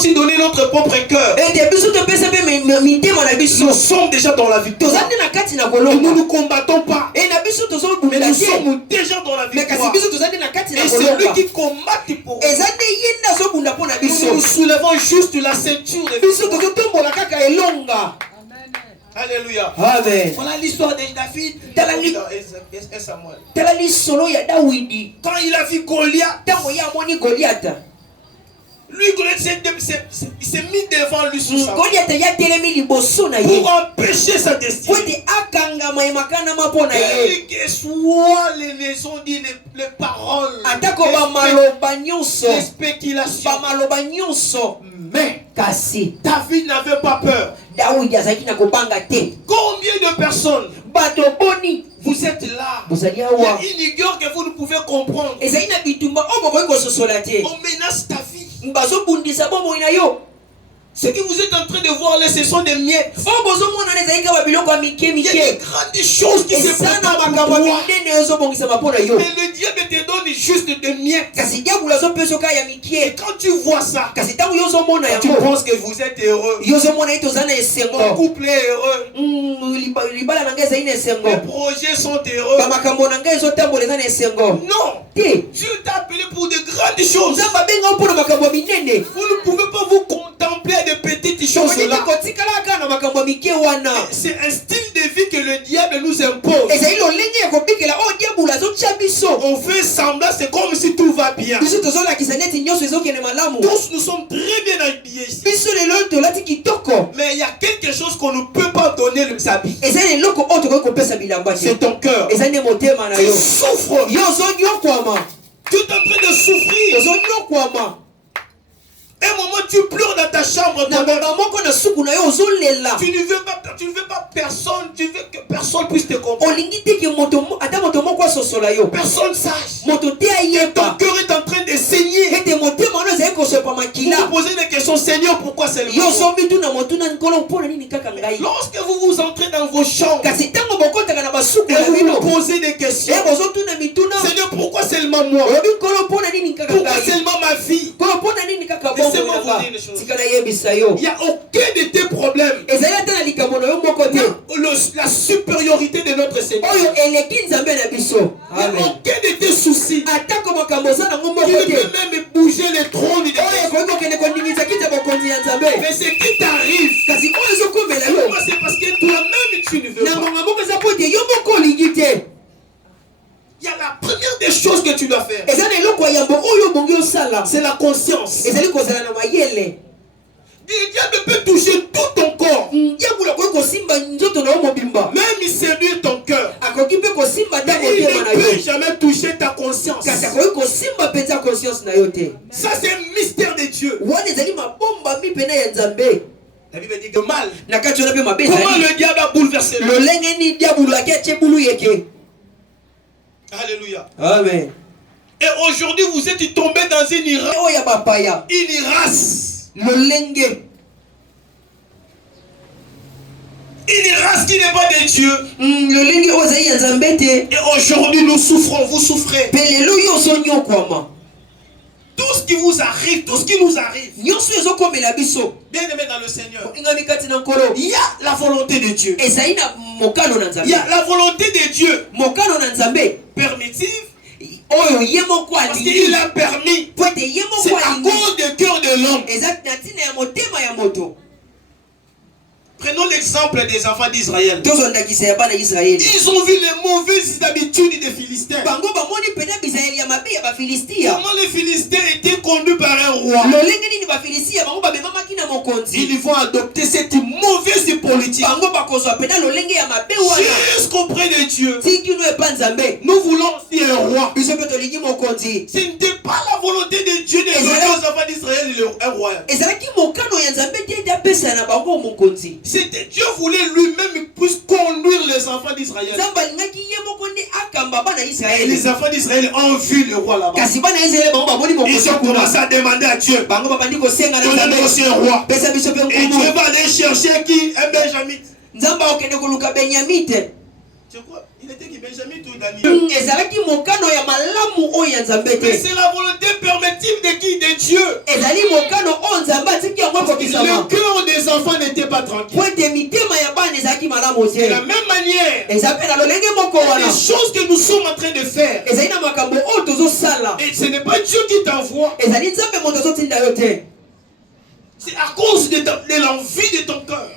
aussi donné notre propre cœur. Nous sommes déjà dans la victoire. Nous ne combattons pas. Mais nous sommes déjà dans la victoire. Et c'est lui qui combat pour nous. Nous nous soulevons juste la ceinture de victoire. Alléluia. Amen. Voilà l'histoire de David. Quand il a vu Goliath, lui, il s'est mis devant lui sous sa pour empêcher sa destinée. Quelles que soient les ont dit les paroles, les spéculations. Mais David n'avait pas peur. Combien de personnes vous êtes là? Il y a une rigueur que vous ne pouvez comprendre. On menace ta vie. Ce que vous êtes en train de voir là, ce sont des miettes. Il y a des grandes choses qui se passent dans toi. Mais le diable te donne juste des miettes. Et quand tu vois ça, tu penses que vous êtes heureux. Ton couple est heureux. Les projets sont heureux. Non. Dieu t'a appelé pour de grandes choses. Vous ne pouvez pas vous contempler de petites choses là. C'est un style de vie que le diable nous impose. On fait semblant, c'est comme si tout va bien. Tous nous sommes très bien habillés ici. Mais il y a quelque chose qu'on ne peut pas donner le sabbat. C'est ton cœur. Tu souffres. Tu es en train de souffrir. Un moment tu pleures dans ta chambre. Tu ne veux pas personne. Tu veux que personne puisse te comprendre. Personne sache que ton cœur est en train de saigner. Vous vous posez des questions. Seigneur, pourquoi c'est le lorsque vous entrez dans vos chambres et vous vous posez des questions. Seigneur, pourquoi seulement moi? Pourquoi seulement ma fille? Laissez-moi vous dire une chose. Il n'y a aucun de tes problèmes. La supériorité de notre Seigneur. Il n'y a aucun de tes soucis qui ne peut même bouger le trône de Dieu. Mais ce qui t'arrive, c'est parce que toi-même tu ne veux pas. Il y a la première des choses que tu dois faire. C'est la conscience. Le diable peut toucher tout ton corps. Même il séduit ton cœur. Mais il ne peut jamais toucher ta conscience. Ça c'est un mystère de Dieu. La Bible dit que mal. Comment le diable a bouleversé le Alléluia. Amen. Et aujourd'hui vous êtes tombé dans une race. Une race qui n'est pas de Dieu. Et aujourd'hui nous souffrons, vous souffrez. Tout ce qui vous arrive, tout ce qui nous arrive, bien aimé dans le Seigneur, il y a la volonté de Dieu. Il y a la volonté de Dieu permissive. Parce qu'il a permis. C'est à cause du cœur de l'homme. Prenons l'exemple des enfants d'Israël. Ils ont vu les mauvaises habitudes des Philistins. Comment les Philistins étaient conduits par un roi. Ils vont adopter cette mauvaise politique. Jusqu'auprès de Dieu. Nous voulons aussi un roi. Ce n'était pas la volonté de Dieu de donner aux enfants d'Israël un roi. C'était Dieu voulait lui-même puisse conduire les enfants d'Israël. Et les enfants d'Israël ont vu le roi là-bas. Ils ont commencé à demander à Dieu. Donnez-nous aussi un roi. Et Dieu va aller chercher qui? Un Benjamite. C'est quoi? Il était qui? Benjamite ou Daniel? Mais c'est la volonté permissive de qui? De Dieu. Le cœur des enfants n'était pas tranquille. De la même manière, il y a des choses que nous sommes en train de faire. Et ce n'est pas Dieu qui t'envoie. C'est à cause de l'envie de ton cœur.